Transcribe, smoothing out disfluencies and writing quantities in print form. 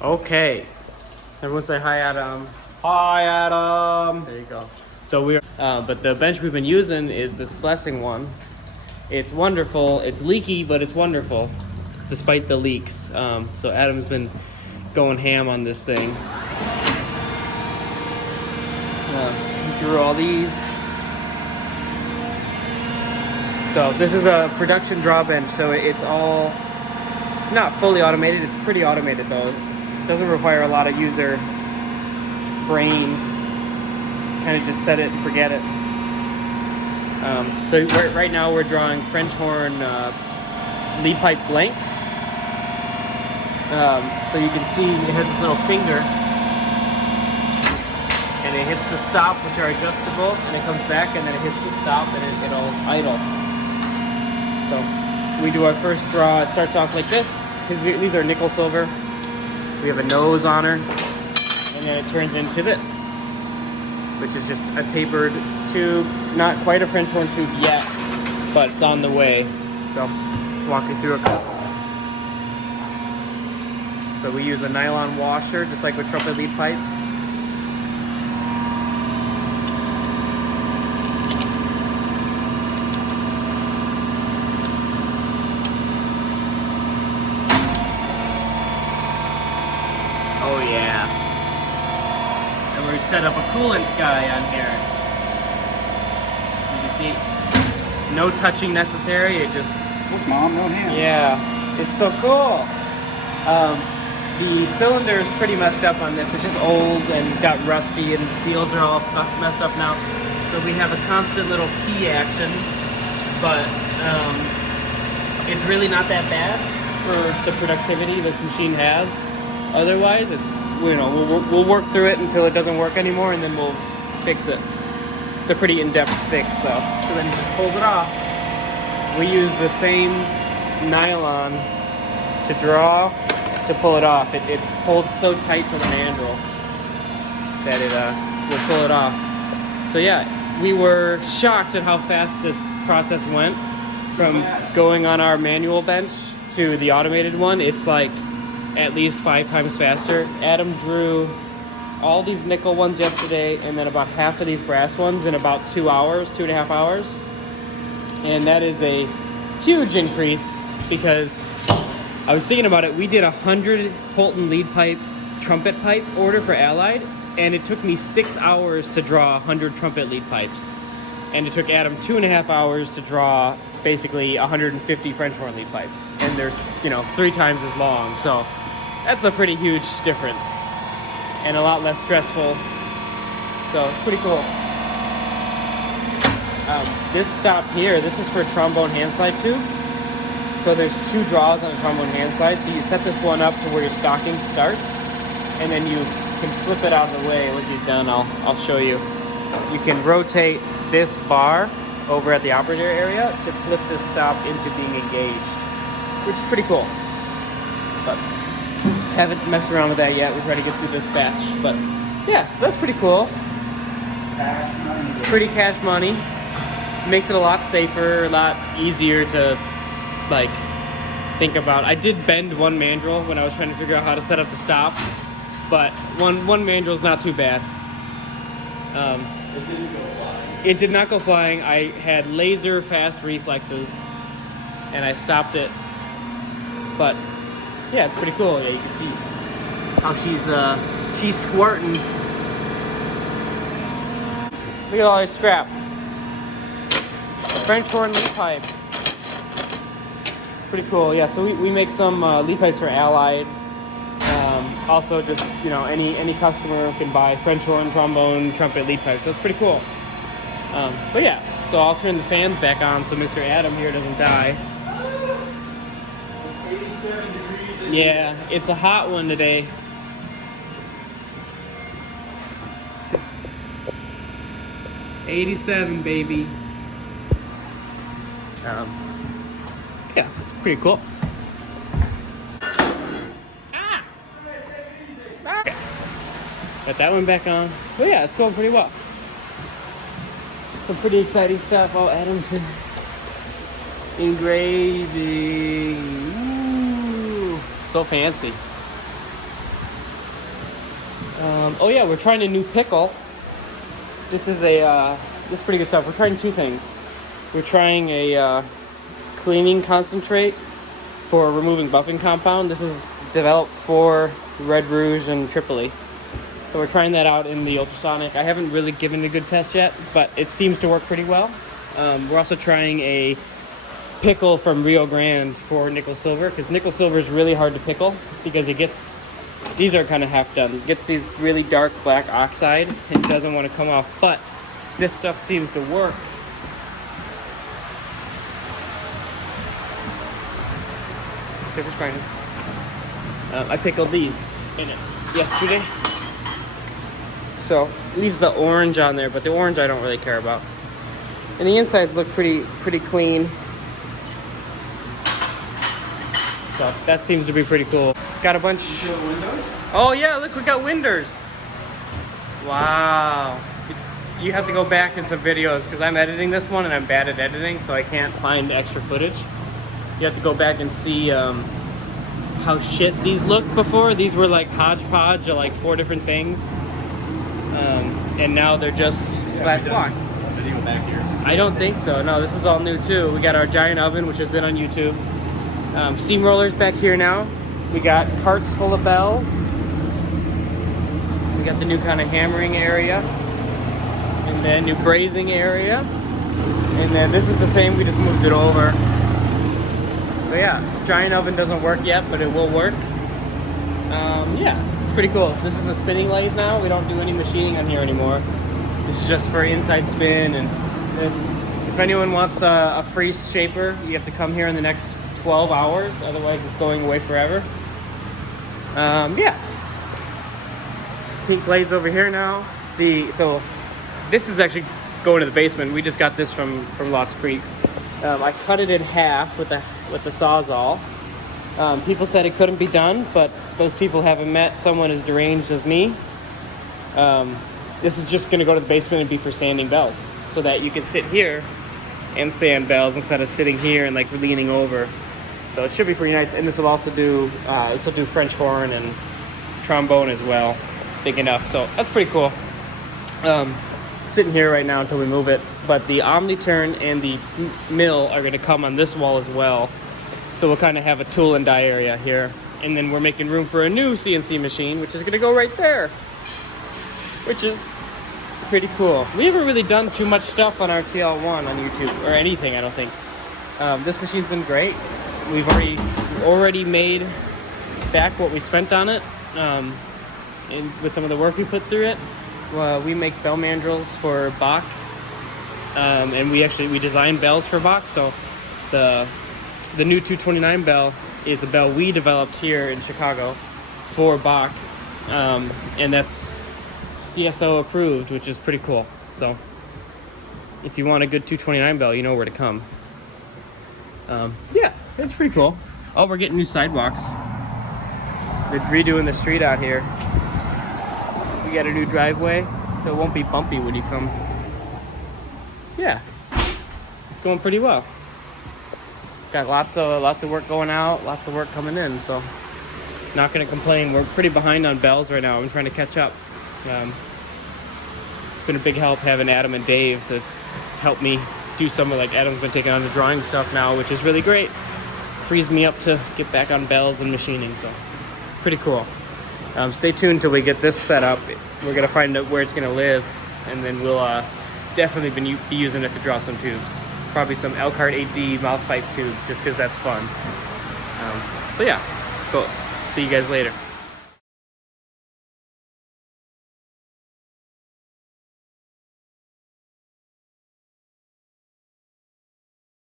Okay. Everyone say hi, Adam. Hi, Adam. There you go. So but the bench we've been using is this Blessing one. It's wonderful. It's leaky, but it's wonderful, despite the leaks. So Adam's been going ham on this thing. He drew all these. So this is a production drawbench, so it's all not fully automated. It's pretty automated though. It doesn't require a lot of user brain. Kind of just set it and forget it. So right now we're drawing French horn lead pipe blanks. So you can see it has this little finger, and it hits the stop, which are adjustable, and it comes back, and then it hits the stop, and it'll idle. So we do our first draw. It starts off like this. These are nickel silver. We have a nose on her, and then it turns into this, which is just a tapered tube. Not quite a French horn tube yet, but it's on the way. So walk you through a couple. So we use a nylon washer, just like with trumpet lead pipes. Oh yeah. And we set up a coolant guy on here. You can see, no touching necessary. It just. Look, Mom, no hands. Yeah, it's so cool. The cylinder is pretty messed up on this. It's just old and got rusty, and the seals are all messed up now. So we have a constant little key action, but it's really not that bad for the productivity this machine has. Otherwise, it's, you know, we'll work through it until it doesn't work anymore, and then we'll fix it. It's a pretty in-depth fix, though. So then he just pulls it off. We use the same nylon to draw, to pull it off. It holds so tight to the mandrel that it will pull it off. So yeah, we were shocked at how fast this process went from going on our manual bench to the automated one. It's like at least 5 times faster. Adam drew all these nickel ones yesterday, and then about half of these brass ones in about 2 hours, 2.5 hours. And that is a huge increase, because I was thinking about it. We did 100 Holton lead pipe, trumpet pipe order for Allied, and it took me 6 hours to draw 100 trumpet lead pipes. And it took Adam 2.5 hours to draw basically 150 French horn lead pipes. And they're, 3 times as long. So that's a pretty huge difference, and a lot less stressful. So it's pretty cool. This stop here, this is for trombone hand slide tubes. So there's 2 draws on a trombone hand slide. So you set this one up to where your stocking starts, and then you can flip it out of the way. Once he's done, I'll show you. You can rotate this bar over at the operator area to flip this stop into being engaged, which is pretty cool. But haven't messed around with that yet. We're trying to get through this batch. But yeah, so that's pretty cool. It's pretty cash money. Makes it a lot safer, a lot easier to think about. I did bend one mandrel when I was trying to figure out how to set up the stops, but one mandrel's not too bad. It didn't go flying. It did not go flying. I had laser fast reflexes, and I stopped it. But yeah, it's pretty cool. Yeah, you can see how she's squirting. Look at all this scrap. French horn lead pipes. It's pretty cool. Yeah, so we make some lead pipes for Allied. Also, just any customer can buy French horn, trombone, trumpet lead pipes. So that's pretty cool. But yeah, so I'll turn the fans back on so Mr. Adam here doesn't die. 87 degrees. Yeah, it's a hot one today. '87, baby. Yeah, it's pretty cool. Okay. Got that one back on. Well, yeah, it's going pretty well. Some pretty exciting stuff. Oh, Adam's been engraving. Ooh, so fancy. Oh yeah, we're trying a new pickle. This is pretty good stuff. We're trying two things. We're trying a cleaning concentrate for removing buffing compound. This is developed for Red Rouge and Tripoli. So we're trying that out in the ultrasonic. I haven't really given it a good test yet, but it seems to work pretty well. We're also trying a pickle from Rio Grande for nickel silver, because nickel silver is really hard to pickle because these are kind of half done. It gets these really dark black oxide and doesn't want to come off, but this stuff seems to work. Surface grinding. I pickled these in it yesterday. So leaves the orange on there, but the orange I don't really care about. And the insides look pretty clean. So that seems to be pretty cool. Got a bunch. Windows? Oh yeah, look, we got winders. Wow. You have to go back in some videos because I'm editing this one and I'm bad at editing, so I can't find extra footage. You have to go back and see how shit these looked before. These were like hodgepodge of like 4 different things. And now they're just glass block. Video back here. I don't think so. No, this is all new too. We got our giant oven, which has been on YouTube. Seam rollers back here now. We got carts full of bells. We got the new kind of hammering area. And then new brazing area. And then this is the same, we just moved it over. But yeah, giant oven doesn't work yet, but it will work. Yeah, it's pretty cool. This is a spinning lathe now. We don't do any machining on here anymore. This is just for inside spin and this. If anyone wants a free shaper, you have to come here in the next 12 hours. Otherwise, it's going away forever. Yeah. Pink lathes over here now. So this is actually going to the basement. We just got this from Lost Creek. I cut it in half with the Sawzall. People said it couldn't be done, but those people haven't met someone as deranged as me. This is just going to go to the basement and be for sanding bells, so that you can sit here and sand bells instead of sitting here and like leaning over. So it should be pretty nice. And this will also do French horn and trombone as well, big enough. So that's pretty cool. Sitting here right now until we move it, but the Omniturn and the mill are going to come on this wall as well. So we'll kind of have a tool and die area here. And then we're making room for a new CNC machine, which is going to go right there, which is pretty cool. We haven't really done too much stuff on our TL1 on YouTube or anything, I don't think. This machine's been great. We've already made back what we spent on it, and with some of the work we put through it. We make bell mandrels for Bach, and we design bells for Bach. So the new 229 bell is a bell we developed here in Chicago for Bach, and that's CSO approved, which is pretty cool. So if you want a good 229 bell, you know where to come. Yeah, it's pretty cool. Oh, we're getting new sidewalks. They're redoing the street out here. We got a new driveway, so it won't be bumpy when you come. Yeah, it's going pretty well. Got lots of work going out, lots of work coming in, so not gonna complain. We're pretty behind on bells right now. I'm trying to catch up. It's been a big help having Adam and Dave to help me do some of, like, Adam's been taking on the drawing stuff now, which is really great. Frees me up to get back on bells and machining, so pretty cool. Stay tuned till we get this set up. We're gonna find out where it's gonna live, and then we'll definitely be using it to draw some tubes. Probably some Elkhart 8D mouth pipe tubes, just because that's fun. So yeah, cool. See you guys later.